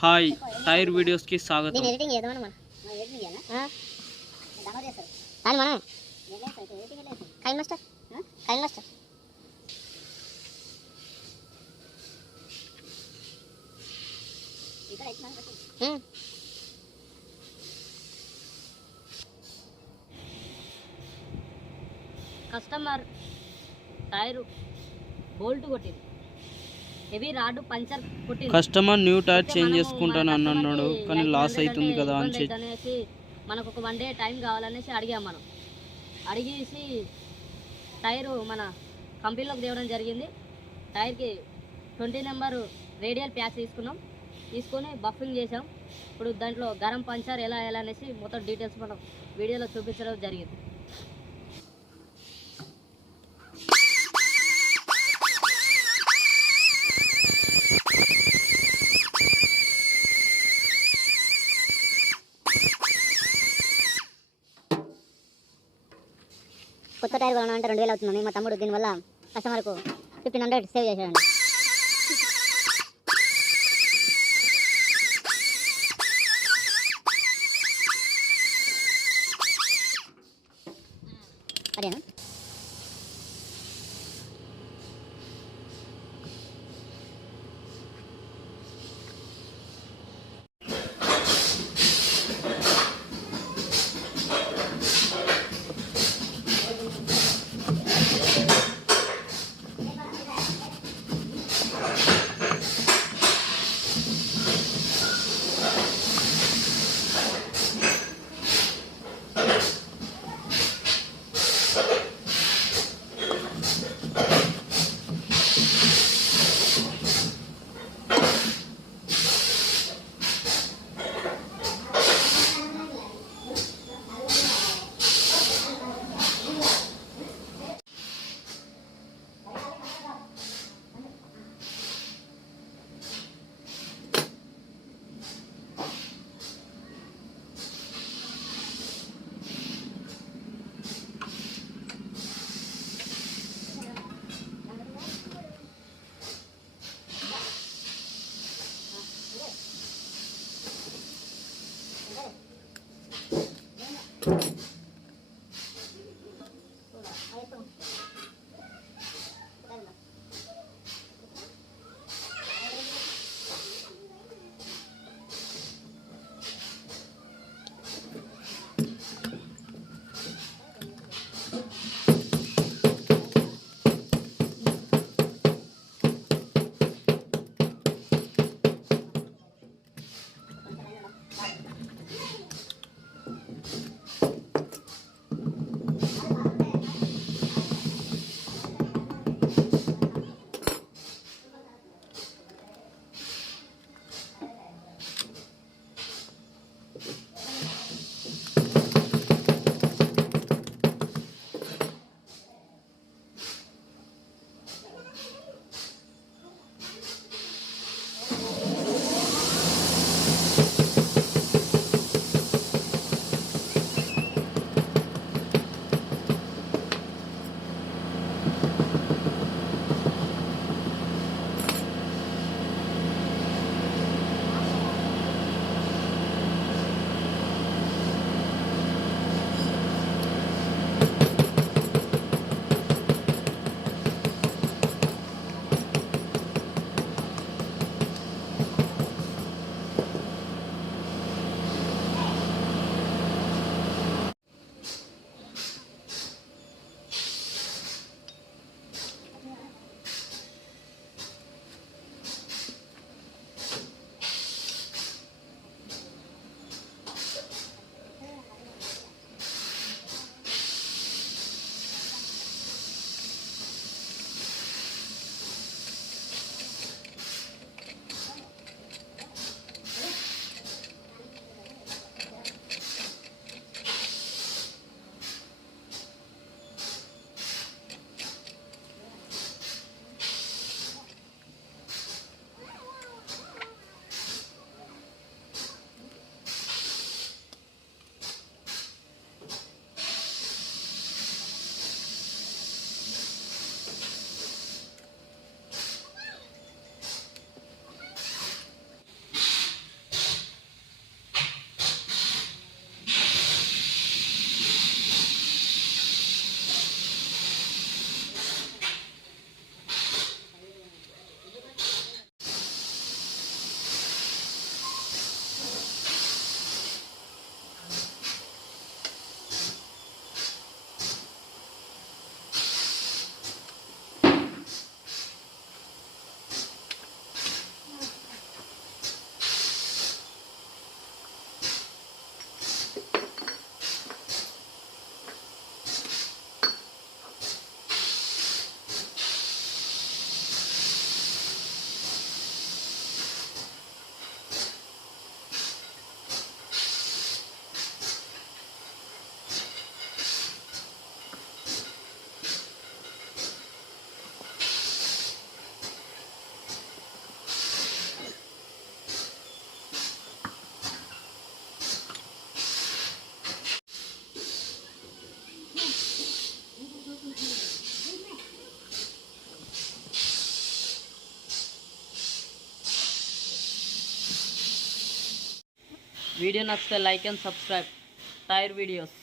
Hi tyre వీడియోస్కి స్వాగతం. Customer tyre bolt కొట్టింది, హెవీ రాడ్ పంచర్ కొట్టింది. కస్టమర్ న్యూ టైర్ చేంజ్ చేసుకుంటాను అన్నాడు, కానీ లాస్ అవుతుంది కదా అనేసి మనకు ఒక 1 డే టైం కావాలనేసి అడిగాం. మనం అడిగేసి టైరు మన కంపెనీలోకి తేవడం జరిగింది. టైర్కి 20 నెంబర్ రేడియల్ ప్యాచ్ తీసుకొని బఫింగ్ చేసాం. ఇప్పుడు దాంట్లో గరం పంచర్ ఎలా అనేసి మొత్తం డీటెయిల్స్ మనం వీడియోలో చూపించడం జరిగింది. కొత్త టైర్ కొనాలంటే 2000 అవుతుంది. మా తమ్ముడు దీనివల్ల కస్టమర్కు 1500 సేవ్ చేశాడండి. అదేనా వీడియో నచ్చితే లైక్ అండ్ సబ్స్క్రైబ్ టైర్ వీడియోస్.